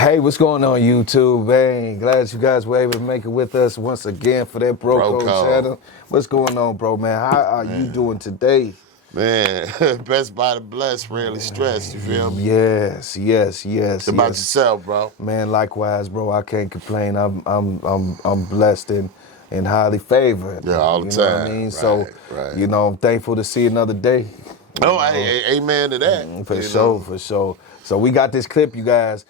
Hey, what's going on, YouTube? Man, glad you guys were able to make it with us once again for that Bro Code channel. What's going on, bro, man? How are you doing today? Man, best by the blessed, rarely stressed, you feel me? Yes. About yourself, bro? Man, likewise, bro. I can't complain. I'm blessed and highly favored. Yeah, all the you time. know what I mean? Right, So, right. I'm thankful to see another day. Amen to that. For sure. So we got this clip, you guys.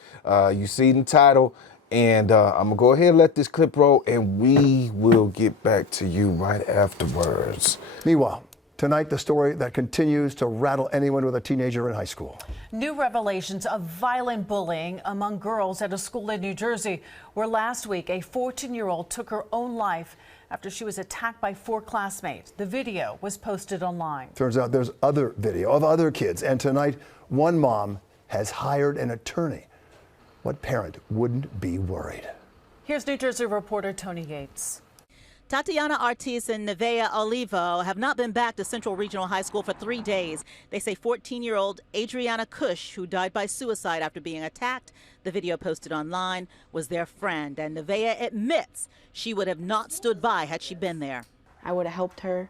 You see the title, and I'm gonna go ahead and let this clip roll, and we will get back to you right afterwards. Meanwhile, tonight the story that continues to rattle anyone with a teenager in high school. New revelations of violent bullying among girls at a school in New Jersey, where last week a 14-year-old took her own life after she was attacked by 4 classmates. The video was posted online. Turns out there's other video of other kids, and tonight one mom has hired an attorney. What parent wouldn't be worried? Here's New Jersey reporter Tony Yates. Tatiana Ortiz and Nevaeh Olivo have not been back to Central Regional High School for 3 days. They say 14-year-old Adriana Cush, who died by suicide after being attacked, the video posted online, was their friend. And Nevaeh admits she would have not stood by had she been there. I would have helped her,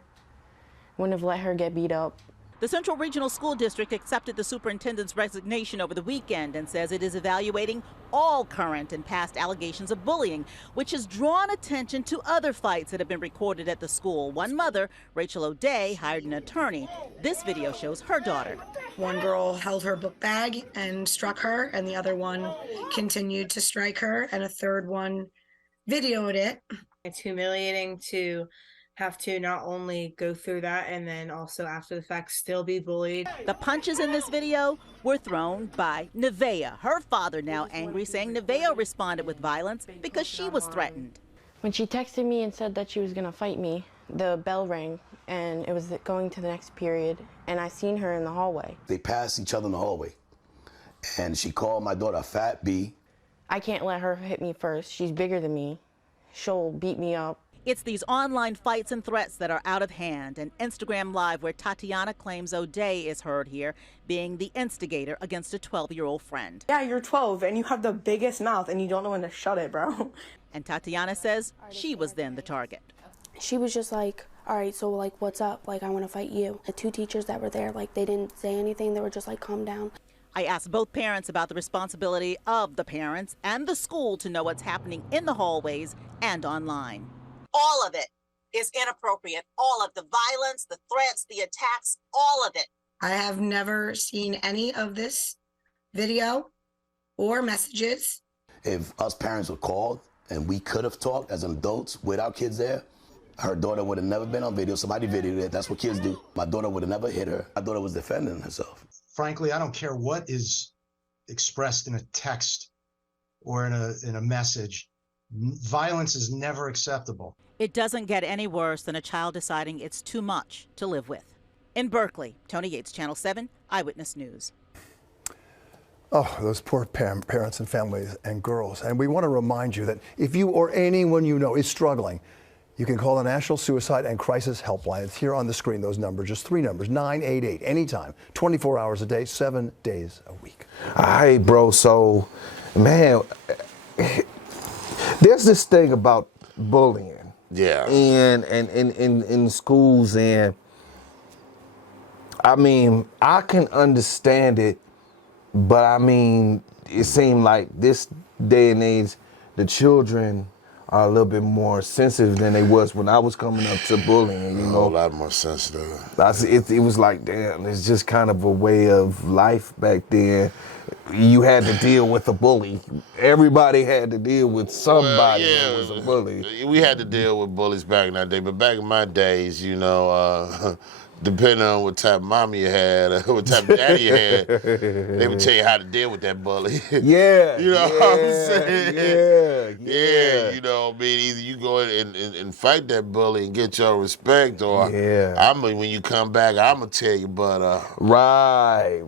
wouldn't have let her get beat up. The Central Regional School District accepted the superintendent's resignation over the weekend and says it is evaluating all current and past allegations of bullying, which has drawn attention to other fights that have been recorded at the school. One mother, Rachel O'Day, hired an attorney. This video shows her daughter. One girl held her book bag and struck her, and the other one continued to strike her, and a third one videoed it. It's humiliating to have to not only go through that and then also after the fact still be bullied. The punches in this video were thrown by Nevaeh. Her father now angry, saying Nevaeh responded with violence because she was threatened. When she texted me and said that she was gonna fight me, the bell rang and it was going to the next period, and I seen her in the hallway. They passed each other in the hallway, and she called my daughter a fat B. I can't let her hit me first. She's bigger than me. She'll beat me up. It's these online fights and threats that are out of hand. An Instagram Live where Tatiana claims O'Day is heard here, being the instigator against a 12-year-old friend. Yeah, you're 12 and you have the biggest mouth and you don't know when to shut it, bro. And Tatiana says she was then the target. She was just like, all right, so like, what's up? Like, I want to fight you. The 2 teachers that were there, like, they didn't say anything. They were just like, calm down. I asked both parents about the responsibility of the parents and the school to know what's happening in the hallways and online. All of it is inappropriate. All of the violence, the threats, the attacks, all of it. I have never seen any of this video or messages. If us parents were called and we could have talked as adults with our kids there, her daughter would have never been on video. Somebody videoed it. That's what kids do. My daughter would have never hit her. My daughter was defending herself. Frankly, I don't care what is expressed in a text or in a message. Violence is never acceptable. It doesn't get any worse than a child deciding it's too much to live with. In Berkeley, Tony Yates, Channel 7, Eyewitness News. Oh, those poor parents and families and girls. And we want to remind you that if you or anyone you know is struggling, you can call the National Suicide and Crisis Helpline. It's here on the screen, those numbers, just 3 numbers, 988, anytime, 24 hours a day, 7 days a week. All right, bro. So, man, there's this thing about bullying. Yeah. And in schools, and I mean, I can understand it, but I mean, it seemed like this day and age, the children are a little bit more sensitive than they was when I was coming up to bullying, you know. A lot more sensitive. It was like, damn, it's just kind of a way of life back then. You had to deal with a bully. Everybody had to deal with somebody that was a bully. We had to deal with bullies back in that day, but back in my days, you know, depending on what type of mom you had, or what type of daddy you had, they would tell you how to deal with that bully. Yeah. You know what I'm saying? Yeah. You know, I mean, either you go and fight that bully and get your respect, or when you come back, I'm gonna tell you, but right.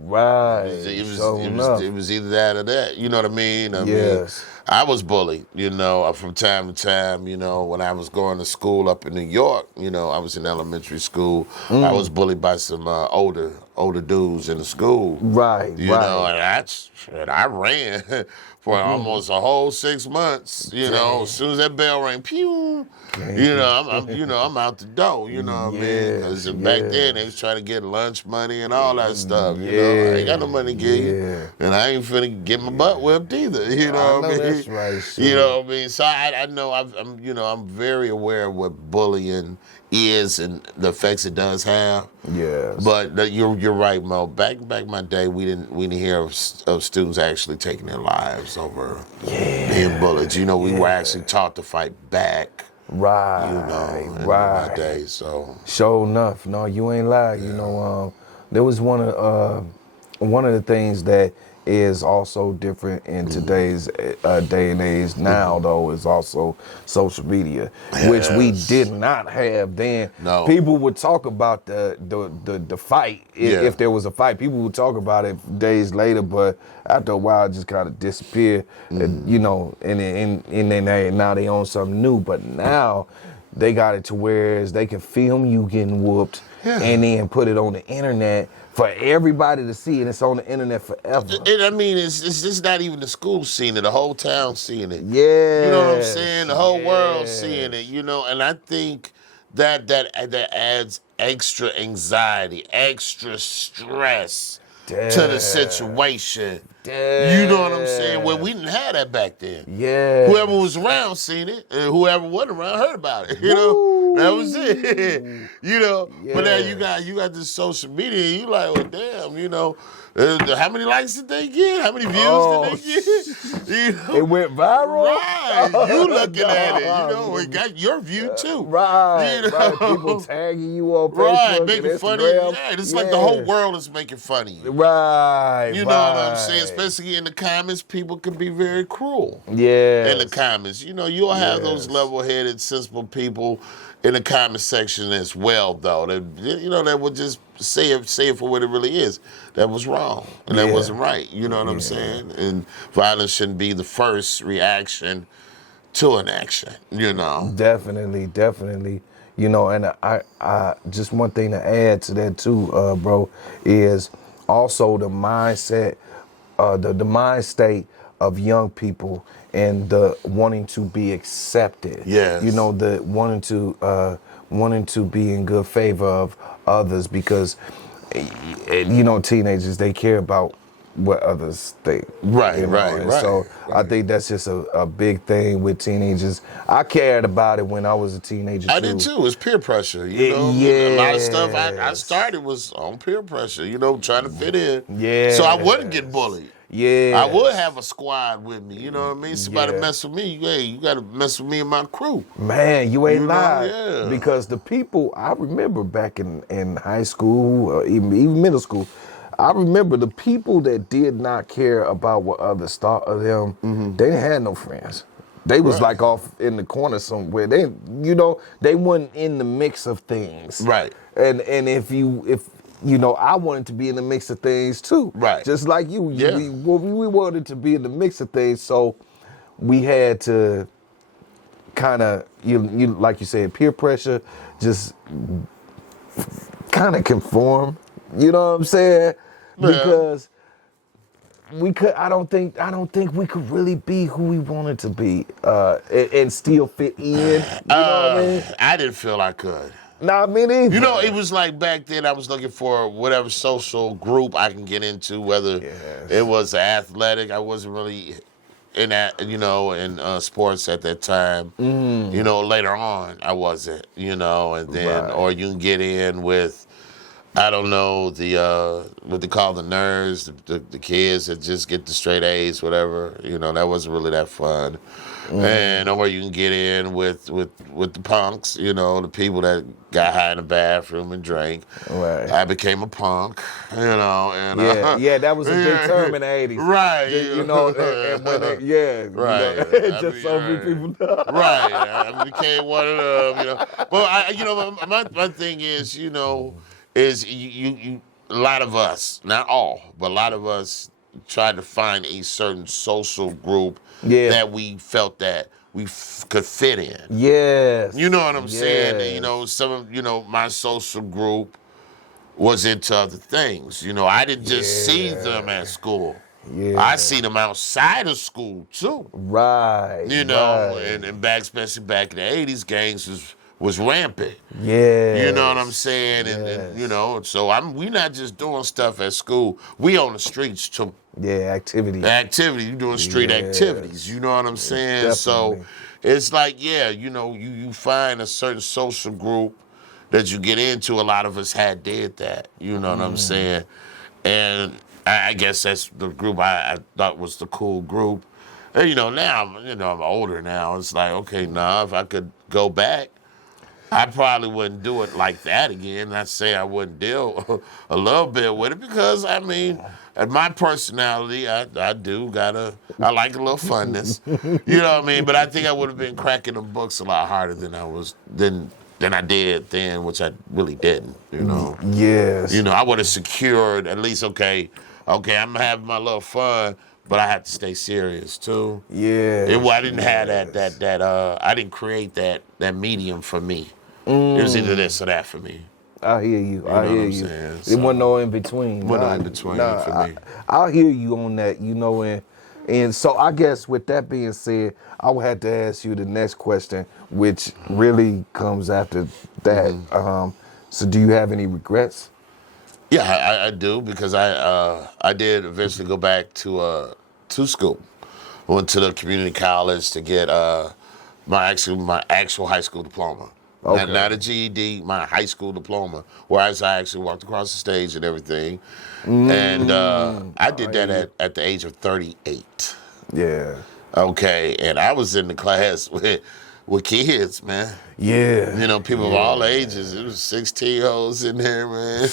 It was either that or that. You know what I mean? I mean, I was bullied, you know, from time to time, you know, when I was going to school up in New York, you know, I was in elementary school. I was bullied by some older older dudes in the school. Right, You know, and I ran for almost a whole 6 months. You know, as soon as that bell rang, pew. You know, I'm out the door. You know what I mean? Because back then they was trying to get lunch money and all that stuff. You know, I ain't got no money to give you, and I ain't finna get my butt whipped either. You know what I mean? That's right. You know what I mean? So I know I'm very aware of what bullying is and the effects it does have. Yes. But you're right, Mo. Back in my day, we didn't hear of students actually taking their lives over being bullied. You know, we were actually taught to fight back. Right. You know, in right. my day. So Sure enough, no, you ain't lying. You know, there was one of the things that is also different in today's day and age now, though, is also social media, which we did not have then. No. People would talk about the fight if there was a fight. People would talk about it days later, but after a while, it just kind of disappeared. And, you know, and now they own something new. But now they got it to where they can film you getting whooped and then put it on the internet for everybody to see, and it's on the internet forever. And I mean, it's just not even the school seeing it, the whole town seeing it. Yeah. You know what I'm saying? The whole world seeing it, you know, and I think that adds extra anxiety, extra stress to the situation. You know what I'm saying? Well, we didn't have that back then. Yeah. Whoever was around seen it, and whoever wasn't around heard about it. You know, that was it. You know, but now you got this social media, and you like, well, damn, you know, how many likes did they get? How many views did they get? You know? It went viral. Right, you looking at it, you know, it got your view too. Right, you know? right. People tagging you on Facebook, Right, making and fun Instagram. of you. Yeah, it's like the whole world is making fun of you. Right, You know what I'm saying? Especially in the comments, people can be very cruel. Yeah. In the comments, you know, you'll have those level-headed, sensible people in the comment section as well, though. That you know that would just say it for what it really is. That was wrong and that wasn't right. You know what I'm saying? And violence shouldn't be the first reaction to an action. You know. Definitely. You know, and I just one thing to add to that too, bro, is also the mindset, the mind state of young people and the wanting to be accepted. Yes. You know, the wanting to be in good favor of others, because you know, teenagers, they care about what others think. Right, you know? right, And right. So I think that's just a big thing with teenagers. I cared about it when I was a teenager too. I did too. It's peer pressure. You know, a lot of stuff I started was on peer pressure. You know, trying to fit in. Yeah. So I wouldn't get bullied. Yeah. I would have a squad with me. You know what I mean? Somebody mess with me. Hey, you got to mess with me and my crew. Man, you ain't You know, lying. yeah. Because the people, I remember back in high school, or even middle school, I remember the people that did not care about what others thought of them, they didn't have no friends. They was like off in the corner somewhere. They, you know, they weren't in the mix of things. Right. And if you know, I wanted to be in the mix of things too. Right. Just like you. Yeah. We wanted to be in the mix of things, so we had to kind of, you like you said, peer pressure, just kind of conform. You know what I'm saying? Yeah. Because I don't think we could really be who we wanted to be, and still fit in. You know what I mean? I didn't feel I could. Nah, me neither. You know, it was like back then I was looking for whatever social group I can get into, whether it was athletic. I wasn't really in that, you know, in sports at that time. You know, later on I wasn't, you know, and then, or you can get in with, I don't know, the what they call the nerds, the kids that just get the straight A's, whatever. You know, that wasn't really that fun. And or you can get in with the punks, you know, the people that got high in the bathroom and drank. Right. I became a punk, you know, and that was a big term in the 80s. Right. You know, and when they, Right. You know, just so many people know. Right. I became one of them, you know. Well, you know, my thing is, you know, is you a lot of us, not all, but a lot of us tried to find a certain social group that we felt that we could fit in. Yes. You know what I'm saying? And, you know, some of, you know, my social group was into other things. You know, I didn't just see them at school. I see them outside of school too. Right. You know, right. and back, especially back in the 80s, gangs was rampant. Yeah. You know what I'm saying? And you know, so we not just doing stuff at school. We on the streets too. Yeah, activity. You doing street activities. You know what I'm saying? Definitely. So it's like, yeah, you know, you find a certain social group that you get into. A lot of us did that. You know what I'm saying? And I guess that's the group I thought was the cool group. And, you know, now I'm older now. It's like, okay, nah, if I could go back, I probably wouldn't do it like that again. Not say I wouldn't deal a little bit with it, because I mean, at my personality, I like a little funness. You know what I mean? But I think I would have been cracking the books a lot harder than I did then, which I really didn't, you know. Yes. You know, I would have secured at least, okay, I'm having my little fun, but I have to stay serious too. Yeah. I didn't have that I didn't create that medium for me. It was either this or that for me. I hear you. I hear you. Saying? It wasn't no in between. Wasn't no in between for me. I hear you on that, you know, and so I guess with that being said, I would have to ask you the next question, which really comes after that. So do you have any regrets? Yeah, I do, because I did eventually go back to school. Went to the community college to get my actual high school diploma. Okay. Not a GED, my high school diploma, whereas I actually walked across the stage and everything. And I did that at the age of 38. Yeah. Okay, and I was in the class with kids, man. Yeah. You know, people of all ages. It was 16-year-olds in there, man.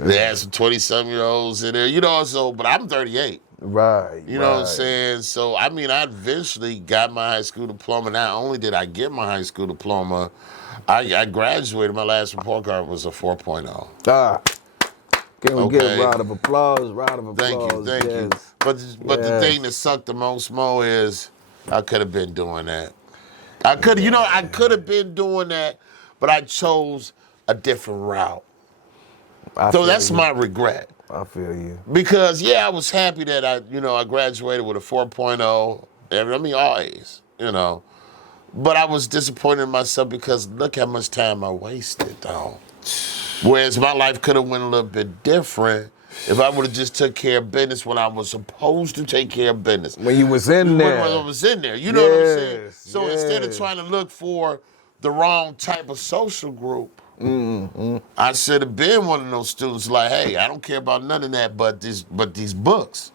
They had some 20-some-year-olds in there. You know, so, but I'm 38. Right. You know what I'm saying? So, I mean, I eventually got my high school diploma. Not only did I get my high school diploma, I graduated. My last report card was a 4.0. Can we get a round of applause? Thank you. But the thing that sucked the most, Mo, is I could have been doing that. I could have been doing that, but I chose a different route. So that's my regret. I feel you. Because I was happy that I graduated with a 4.0. I mean, all A's, you know. But I was disappointed in myself because look how much time I wasted, though. Whereas my life could have went a little bit different if I would have just took care of business when I was supposed to take care of business. When you was in there. When I was in there, you know what I'm saying? So instead of trying to look for the wrong type of social group, I should have been one of those students like, hey, I don't care about none of that but these books.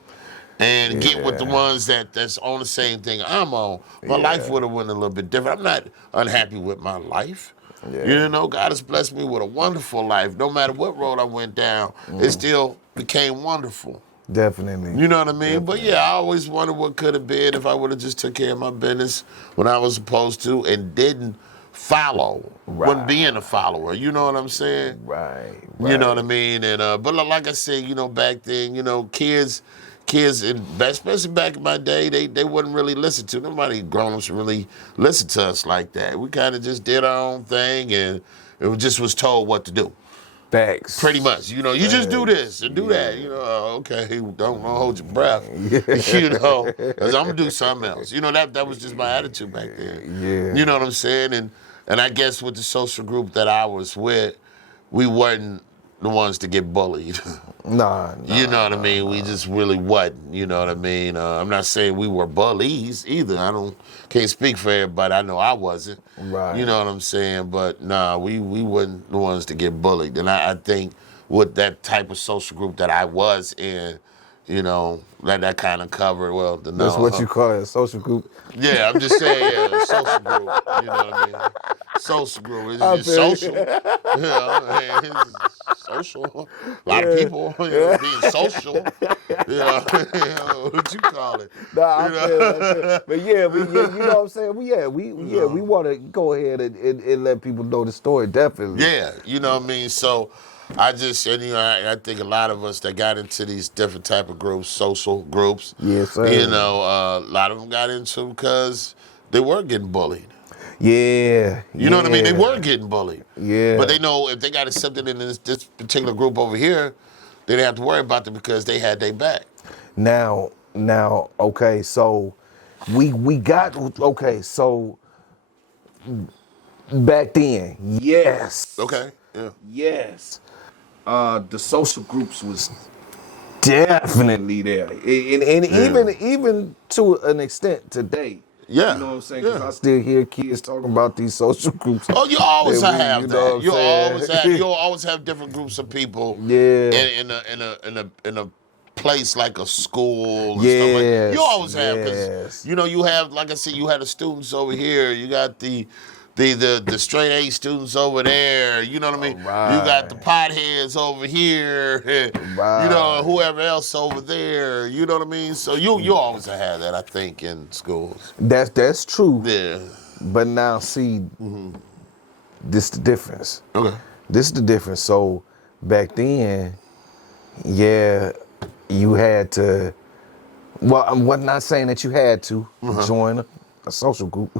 And get with the ones that's on the same thing I'm on. My life would have went a little bit different. I'm not unhappy with my life. You know, God has blessed me with a wonderful life. No matter what road I went down, it still became wonderful. Definitely. You know what I mean? Definitely. But I always wondered what could have been if I would have just took care of my business when I was supposed to and didn't follow, wasn't being a follower. You know what I'm saying? Right. You know what I mean? And but like I said, you know, back then, you know, kids, especially back in my day, they wouldn't really listen to. Nobody grown-ups really listened to us like that. We kind of just did our own thing, and it just was told what to do. Facts. Pretty much. You know, you just do this and do that. You know, okay, don't hold your breath. You know, because I'm going to do something else. You know, that was just my attitude back then. Yeah. You know what I'm saying? And I guess with the social group that I was with, we weren't the ones to get bullied. Nah. You know what I mean? We just really wasn't. You know what I mean? I'm not saying we were bullies either. Can't speak for everybody. I know I wasn't. Right. You know what I'm saying? But nah, we weren't the ones to get bullied. And I think with that type of social group that I was in, you know, that kind of covered, That's what you call it, a social group? Yeah, I'm just saying, social group. You know what I mean? Social group. It's just social. You know, it's social. A lot of people, you know, being social. You know, what you call it? Nah, I feel. But you know what I'm saying? We want to go ahead and let people know the story, definitely. Yeah, you know what I mean? So I think a lot of us that got into these different type of groups, social groups, yes, sir. You know, a lot of them got into because they were getting bullied. Yeah. You know what I mean? They yeah. were getting bullied. Yeah. But they know if they got accepted in this particular group over here, they didn't have to worry about them because they had their back. Now, okay, so we got, okay, so back then, yes. Okay, yeah. Yes. The social groups was definitely there. And even to an extent today. Yeah. You know what I'm saying? Because I still hear kids talking about these social groups. Oh, you always have you that. know You'll always have different groups of people. Yeah. In a place like a school. And stuff like that. You always have, because you have, like I said, you had the students over here. You got the straight A students over there. You know what I mean? Right. You got the potheads over here. Right. You know, whoever else over there. You know what I mean? So you always have that, I think, in schools. That's true. Yeah. But now, see, this the difference. Okay. This is the difference. So back then, yeah, you had to. Well, I'm not saying that you had to join a social group,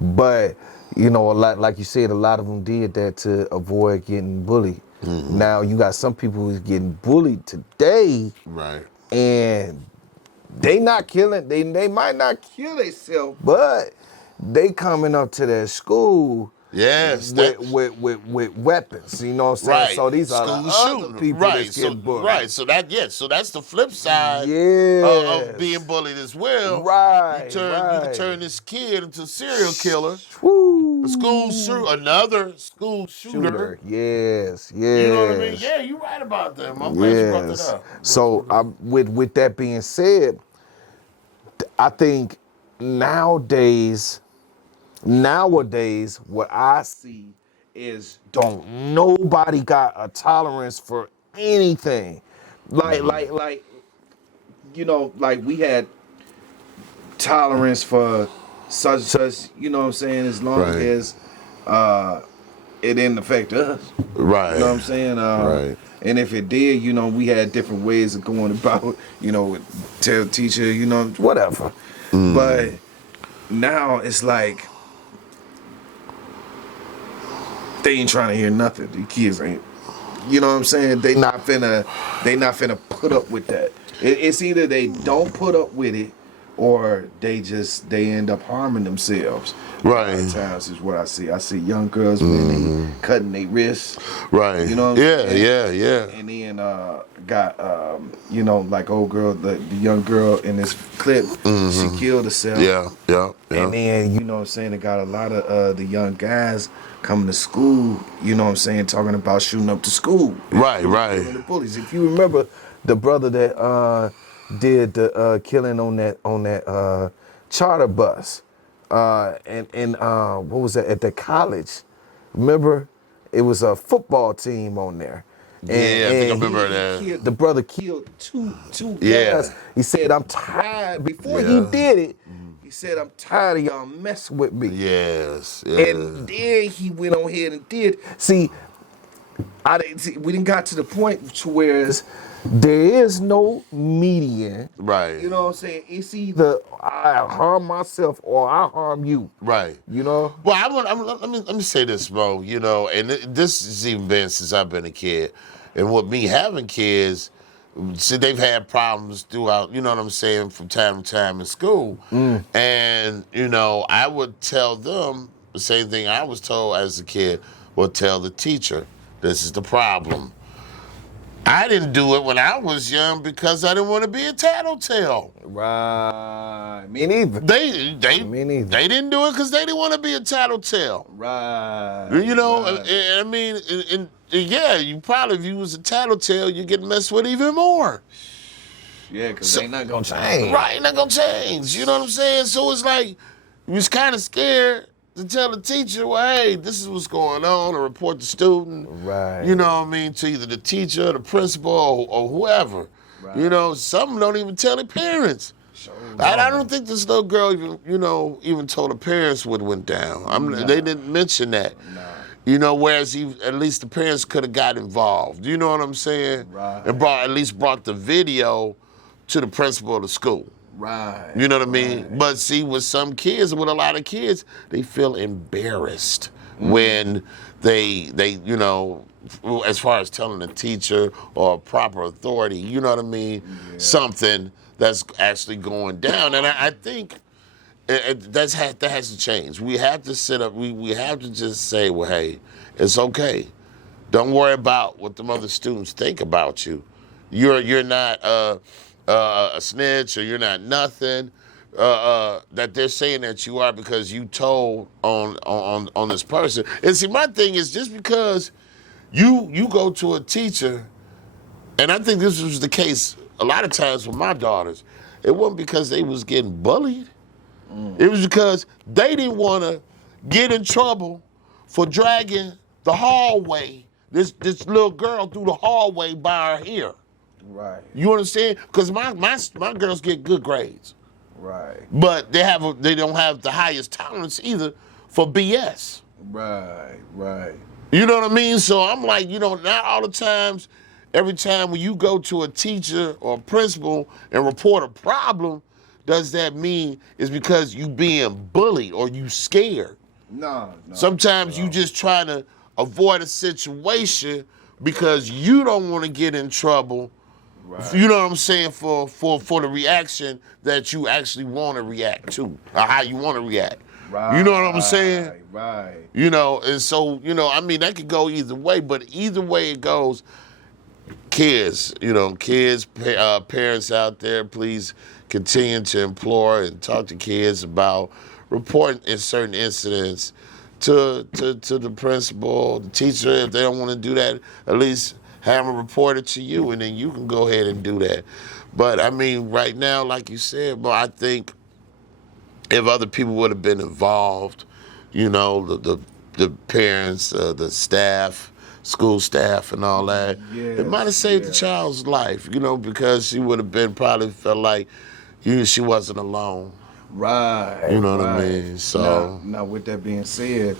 but a lot, like you said, a lot of them did that to avoid getting bullied. Now you got some people who's getting bullied today, right? And they not killing. They might not kill themselves, but they coming up to their school. Yes, with weapons, you know what I'm saying? Right. So these are School the shooting. other people Right. that's getting bullied. Right. So that's the flip side of being bullied as well. Right. You can turn this kid into a serial killer. Woo. Another school shooter. Yes. You know what I mean? Yeah, you're right about that. I'm glad you brought that up. So with that being said, I think nowadays, what I see is don't nobody got a tolerance for anything. Like we had tolerance for such, you know what I'm saying, as long as it didn't affect us. Right. You know what I'm saying? Right. And if it did, we had different ways of going about, tell the teacher, whatever. But now it's like they ain't trying to hear nothing. The kids ain't. You know what I'm saying? They not finna put up with that. It's either they don't put up with it, or they end up harming themselves. Right. A lot of times is what I see. I see young girls when they cutting their wrists. Right. You know what I'm saying? Yeah. And then got like old girl, the young girl in this clip, she killed herself. Yeah. And then, you know what I'm saying, they got a lot of the young guys coming to school, you know what I'm saying, talking about shooting up the school. Right. The bullies. If you remember the brother that did the killing on that charter bus, and what was that, at the college? Remember, it was a football team on there. I think I remember that. The brother killed two guys. He said, I'm tired. Before he did it, he said, I'm tired of y'all messing with me. Yes. And then he went on ahead and did. See, we didn't got to the point to where there is no median. Right. You know what I'm saying? It's either I harm myself or I harm you. Right. You know? Well, let me say this, bro. And this has even been since I've been a kid. And with me having kids, see, they've had problems throughout, you know what I'm saying, from time to time in school. And, I would tell them the same thing I was told as a kid, would tell the teacher, this is the problem. I didn't do it when I was young because I didn't want to be a tattletale. Right. Me neither. Me neither. They didn't do it because they didn't want to be a tattletale. Right. I mean, you probably, if you was a tattletale, you get messed with even more. Yeah, because they not going to change. Right, ain't not going to change. You know what I'm saying? So it's like, you was kind of scared to tell the teacher, well, hey, this is what's going on, or report the student. Right. You know what I mean? To either the teacher, the principal, or whoever. Right. Some don't even tell their parents. Sure. I don't think this little girl even told her parents what went down. They didn't mention that. No. Whereas at least the parents could have got involved. You know what I'm saying? Right. And brought the video to the principal of the school. Right. You know what I mean? But see, with some kids, with a lot of kids, they feel embarrassed when they you know, as far as telling a teacher or a proper authority, you know what I mean, something that's actually going down. And I think that has to change. We have to sit up. We have to just say, well, hey, it's okay. Don't worry about what the other students think about you. You're not a snitch, or you're not nothing. That they're saying that you are because you told on this person. And see, my thing is, just because you go to a teacher, and I think this was the case a lot of times with my daughters, it wasn't because they was getting bullied. It was because they didn't want to get in trouble for dragging the hallway, this little girl through the hallway by her hair. Right. You understand? Because my girls get good grades. Right. But they don't have the highest tolerance either for BS. Right. Right. You know what I mean? So I'm like, you know, not all the times, every time when you go to a teacher or a principal and report a problem, does that mean it's because you being bullied or you scared? No. Sometimes you just trying to avoid a situation because you don't want to get in trouble. Right. You know what I'm saying, for the reaction that you actually want to react to, or how you want to react. Right. You know what I'm saying? Right. You know, and so, you know, I mean, that could go either way, but either way it goes, kids, parents out there, please continue to implore and talk to kids about reporting in certain incidents to the principal, the teacher. If they don't want to do that, at least have them report it to you, and then you can go ahead and do that. But I mean, right now, like you said, I think if other people would have been involved, you know, the parents, the staff, school staff and all that, it might have saved the child's life, you know, because she would have been probably felt like she wasn't alone. Right. You know what I mean? So now with that being said,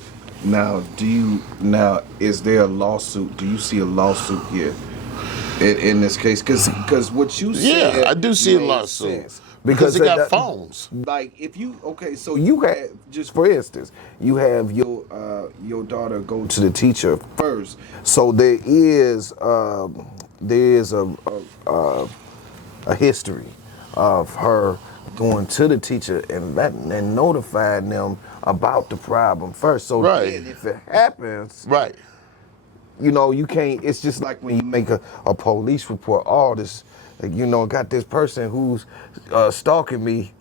is there a lawsuit? Do you see a lawsuit here in this case? Because what you said, yeah, I do see a lawsuit. Because they got phones. Like so you had, just for instance, you have your daughter go to the teacher first. So there is a history of her going to the teacher and notifying them about the problem first. So then if it happens, you know, you can't. It's just like when you make a police report. All this. You know, got this person who's stalking me.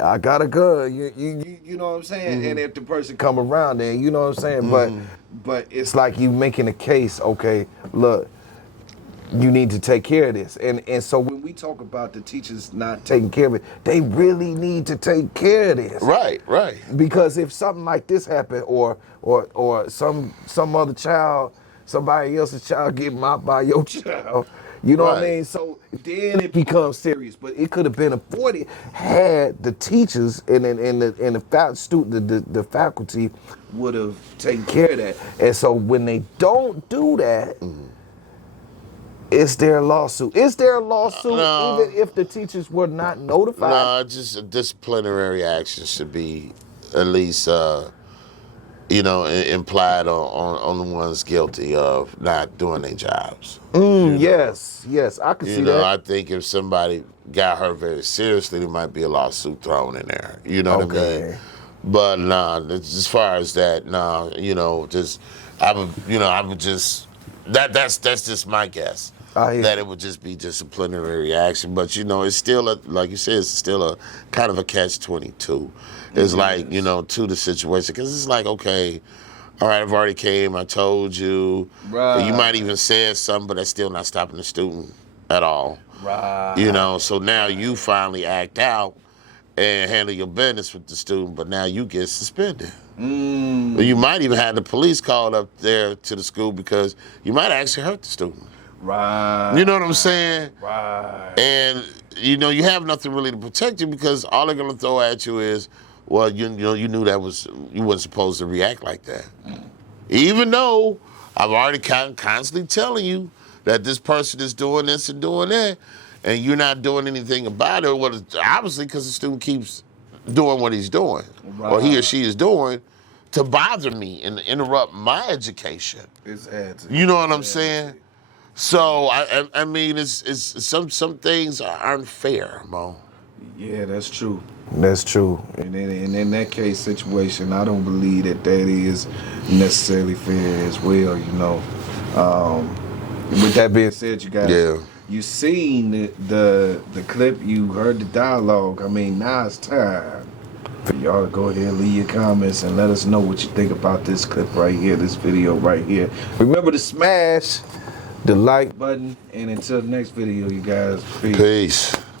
I got a gun. You know what I'm saying? Mm-hmm. And if the person come around, then you know what I'm saying. Mm-hmm. But it's like you making a case. Okay, look, you need to take care of this. And so when we talk about the teachers not taking care of it, they really need to take care of this. Right. Because if something like this happen, or some other child, somebody else's child get mocked by your child. You know what I mean? So then it becomes serious. But it could have been avoided had the teachers and the faculty would have taken care of that. And so when they don't do that, is there a lawsuit? Is there a lawsuit even if the teachers were not notified? No, just a disciplinary action should be at least implied on the ones guilty of not doing their jobs. Yes, I can see that. I think if somebody got hurt very seriously, there might be a lawsuit thrown in there. You know what I mean? But as far as that, that's just my guess. That it would just be disciplinary action. But it's still like you said, it's still a kind of a catch-22. It's like, to the situation. Because it's like, okay, all right, I've already came, I told you. Right. You might even said something, but that's still not stopping the student at all. Right. So now you finally act out and handle your business with the student, but now you get suspended. You might even have the police called up there to the school because you might actually hurt the student. Right. You know what I'm saying? Right. And you have nothing really to protect you because all they're gonna throw at you is, well, you knew you weren't supposed to react like that. Even though I've already constantly telling you that this person is doing this and doing that, and you're not doing anything about it, well, it's obviously because the student keeps doing what he's doing, or he or she is doing, to bother me and interrupt my education. You know what I'm saying? So I mean, it's some things aren't fair, Mo. Yeah, that's true. That's true. And in that case situation, I don't believe that is necessarily fair as well, you know. With that being said, you guys, you seen the clip, you heard the dialogue. I mean, now it's time for y'all to go ahead and leave your comments and let us know what you think about this clip right here, this video right here. Remember to smash the like button, and until the next video, you guys, Peace.